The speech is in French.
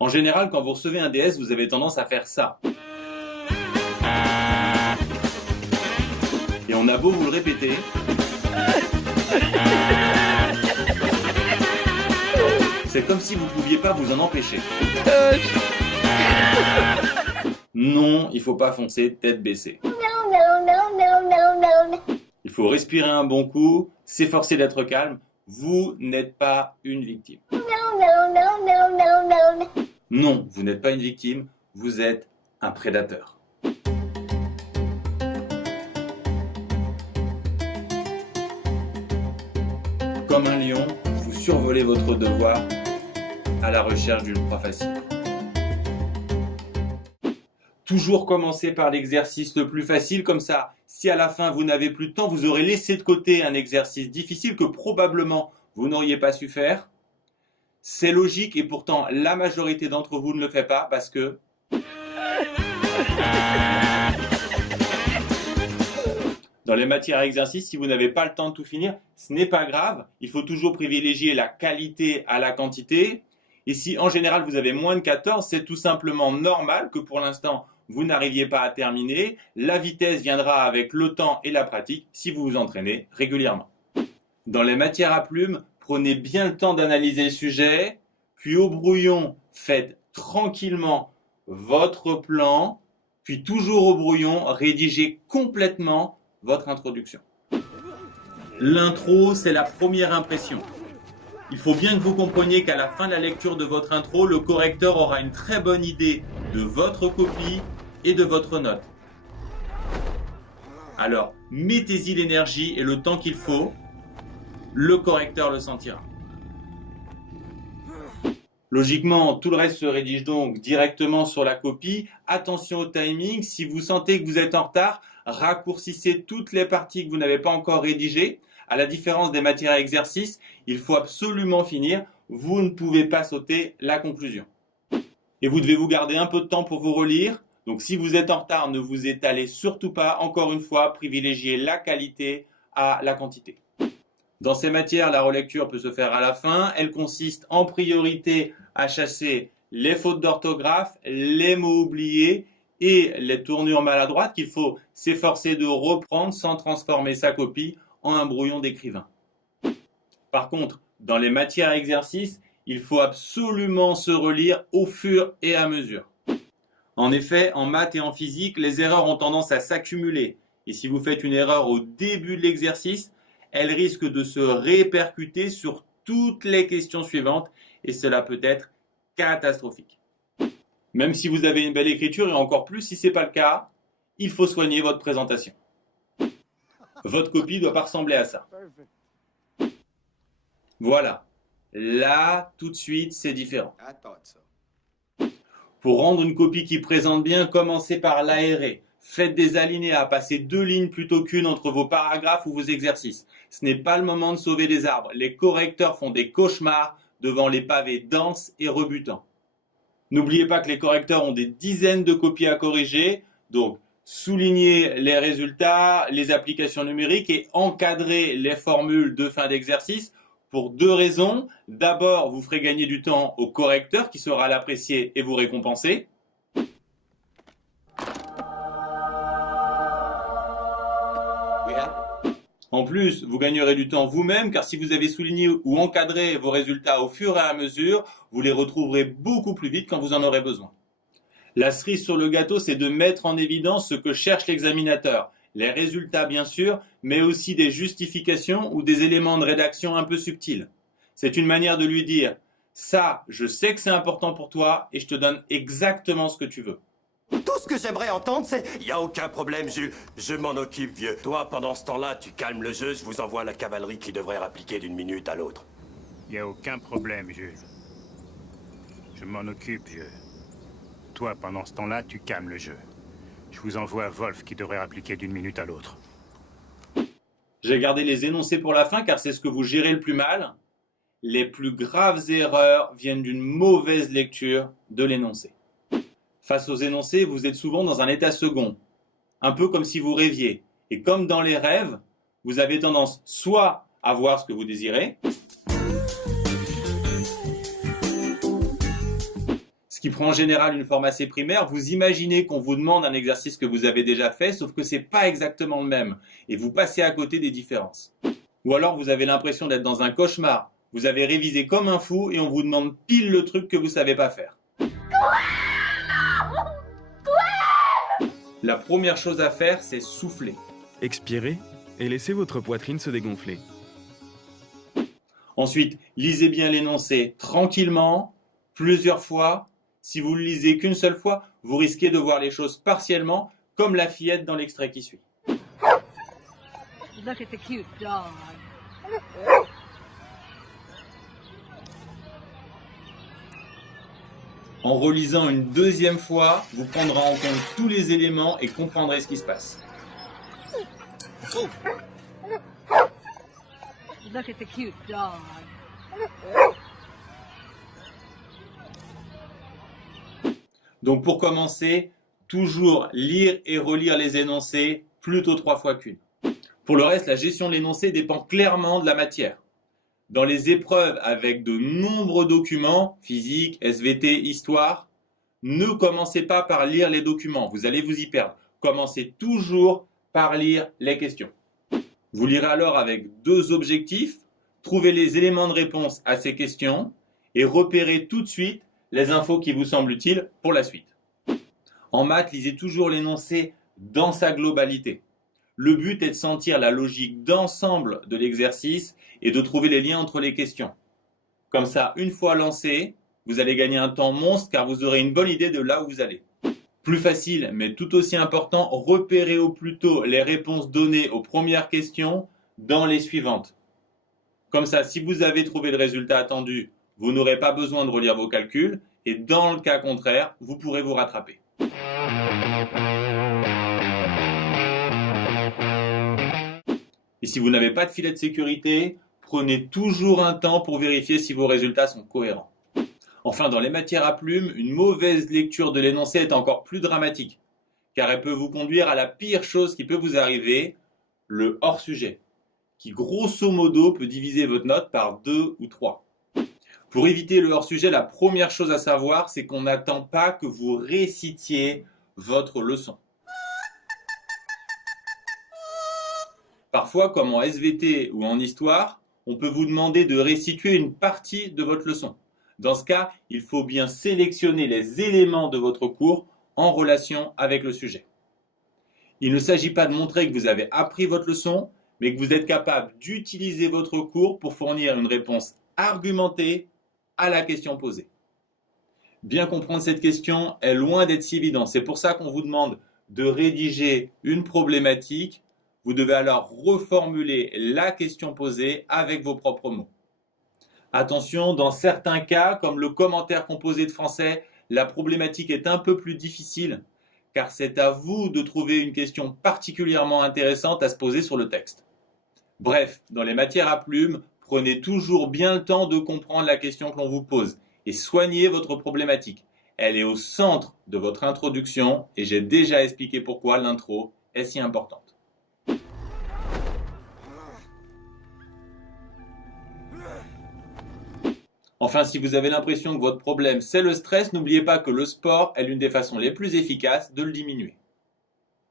En général, quand vous recevez un DS, vous avez tendance à faire ça. Et on a beau vous le répéter, c'est comme si vous ne pouviez pas vous en empêcher. Non, il ne faut pas foncer tête baissée. Il faut respirer un bon coup, s'efforcer d'être calme. Vous n'êtes pas une victime. Non, vous n'êtes pas une victime, vous êtes un prédateur. Comme un lion, vous survolez votre devoir à la recherche d'une proie facile. Toujours commencer par l'exercice le plus facile, comme ça, si à la fin vous n'avez plus de temps, vous aurez laissé de côté un exercice difficile que probablement vous n'auriez pas su faire. C'est logique et pourtant la majorité d'entre vous ne le fait pas parce que dans les matières à exercice, si vous n'avez pas le temps de tout finir, ce n'est pas grave. Il faut toujours privilégier la qualité à la quantité. Et si en général vous avez moins de 14, c'est tout simplement normal que pour l'instant vous n'arriviez pas à terminer. La vitesse viendra avec le temps et la pratique si vous vous entraînez régulièrement. Dans les matières à plumes, prenez bien le temps d'analyser le sujet, puis au brouillon, faites tranquillement votre plan, puis toujours au brouillon, rédigez complètement votre introduction. L'intro, c'est la première impression. Il faut bien que vous compreniez qu'à la fin de la lecture de votre intro, le correcteur aura une très bonne idée de votre copie et de votre note. Alors, mettez-y l'énergie et le temps qu'il faut, le correcteur le sentira. Logiquement, tout le reste se rédige donc directement sur la copie. Attention au timing, si vous sentez que vous êtes en retard, raccourcissez toutes les parties que vous n'avez pas encore rédigées. À la différence des matières à exercice, il faut absolument finir. Vous ne pouvez pas sauter la conclusion. Et vous devez vous garder un peu de temps pour vous relire. Donc si vous êtes en retard, ne vous étalez surtout pas. Encore une fois, privilégiez la qualité à la quantité. Dans ces matières, la relecture peut se faire à la fin. Elle consiste en priorité à chasser les fautes d'orthographe, les mots oubliés et les tournures maladroites qu'il faut s'efforcer de reprendre sans transformer sa copie en un brouillon d'écrivain. Par contre, dans les matières à exercice, il faut absolument se relire au fur et à mesure. En effet, en maths et en physique, les erreurs ont tendance à s'accumuler. Et si vous faites une erreur au début de l'exercice, elle risque de se répercuter sur toutes les questions suivantes et cela peut être catastrophique. Même si vous avez une belle écriture et encore plus si ce n'est pas le cas, il faut soigner votre présentation. Votre copie ne doit pas ressembler à ça. Voilà. Là, tout de suite, c'est différent. Pour rendre une copie qui présente bien, commencez par l'aérer. Faites des alinéas, passez 2 lignes plutôt qu'une entre vos paragraphes ou vos exercices. Ce n'est pas le moment de sauver des arbres. Les correcteurs font des cauchemars devant les pavés denses et rebutants. N'oubliez pas que les correcteurs ont des dizaines de copies à corriger, donc soulignez les résultats, les applications numériques et encadrez les formules de fin d'exercice pour 2 raisons. D'abord, vous ferez gagner du temps au correcteur qui saura l'apprécier et vous récompenser. En plus, vous gagnerez du temps vous-même car si vous avez souligné ou encadré vos résultats au fur et à mesure, vous les retrouverez beaucoup plus vite quand vous en aurez besoin. La cerise sur le gâteau, c'est de mettre en évidence ce que cherche l'examinateur. Les résultats bien sûr, mais aussi des justifications ou des éléments de rédaction un peu subtils. C'est une manière de lui dire « ça, je sais que c'est important pour toi et je te donne exactement ce que tu veux ». Tout ce que j'aimerais entendre, c'est... Y a aucun problème, Jules. Je m'en occupe, vieux. Toi, pendant ce temps-là, tu calmes le jeu. Je vous envoie la cavalerie qui devrait rappliquer d'une minute à l'autre. Y a aucun problème, Jules. Je m'en occupe, vieux. Toi, pendant ce temps-là, tu calmes le jeu. Je vous envoie Wolf qui devrait appliquer d'une minute à l'autre. J'ai gardé les énoncés pour la fin car c'est ce que vous gérez le plus mal. Les plus graves erreurs viennent d'une mauvaise lecture de l'énoncé. Face aux énoncés, vous êtes souvent dans un état second, un peu comme si vous rêviez. Et comme dans les rêves, vous avez tendance soit à voir ce que vous désirez, qui prend en général une forme assez primaire. Vous imaginez qu'on vous demande un exercice que vous avez déjà fait, sauf que c'est pas exactement le même, et vous passez à côté des différences. Ou alors vous avez l'impression d'être dans un cauchemar. Vous avez révisé comme un fou et on vous demande pile le truc que vous savez pas faire. La première chose à faire, c'est souffler. Expirez et laissez votre poitrine se dégonfler. Ensuite, lisez bien l'énoncé tranquillement, plusieurs fois. Si vous le lisez qu'une seule fois, vous risquez de voir les choses partiellement, comme la fillette dans l'extrait qui suit. Look at the cute dog. En relisant une deuxième fois, vous prendrez en compte tous les éléments et comprendrez ce qui se passe. Look at the cute dog. Donc pour commencer, toujours lire et relire les énoncés, plutôt 3 fois qu'une. Pour le reste, la gestion de l'énoncé dépend clairement de la matière. Dans les épreuves avec de nombreux documents, physique, SVT, histoire, ne commencez pas par lire les documents, vous allez vous y perdre. Commencez toujours par lire les questions. Vous lirez alors avec 2 objectifs, trouver les éléments de réponse à ces questions et repérer tout de suite les infos qui vous semblent utiles pour la suite. En maths, lisez toujours l'énoncé dans sa globalité. Le but est de sentir la logique d'ensemble de l'exercice et de trouver les liens entre les questions. Comme ça, une fois lancé, vous allez gagner un temps monstre car vous aurez une bonne idée de là où vous allez. Plus facile, mais tout aussi important, repérez au plus tôt les réponses données aux premières questions dans les suivantes. Comme ça, si vous avez trouvé le résultat attendu, vous n'aurez pas besoin de relire vos calculs et dans le cas contraire, vous pourrez vous rattraper. Et si vous n'avez pas de filet de sécurité, prenez toujours un temps pour vérifier si vos résultats sont cohérents. Enfin, dans les matières à plumes, une mauvaise lecture de l'énoncé est encore plus dramatique, car elle peut vous conduire à la pire chose qui peut vous arriver, le hors-sujet, qui grosso modo peut diviser votre note par 2 ou 3. Pour éviter le hors-sujet, la première chose à savoir, c'est qu'on n'attend pas que vous récitiez votre leçon. Parfois, comme en SVT ou en histoire, on peut vous demander de restituer une partie de votre leçon. Dans ce cas, il faut bien sélectionner les éléments de votre cours en relation avec le sujet. Il ne s'agit pas de montrer que vous avez appris votre leçon, mais que vous êtes capable d'utiliser votre cours pour fournir une réponse argumentée à la question posée. Bien comprendre cette question est loin d'être si évident. C'est pour ça qu'on vous demande de rédiger une problématique. Vous devez alors reformuler la question posée avec vos propres mots. Attention, dans certains cas, comme le commentaire composé de français, la problématique est un peu plus difficile, car c'est à vous de trouver une question particulièrement intéressante à se poser sur le texte. Bref, dans les matières à plumes, prenez toujours bien le temps de comprendre la question que l'on vous pose et soignez votre problématique. Elle est au centre de votre introduction et j'ai déjà expliqué pourquoi l'intro est si importante. Enfin, si vous avez l'impression que votre problème c'est le stress, n'oubliez pas que le sport est l'une des façons les plus efficaces de le diminuer.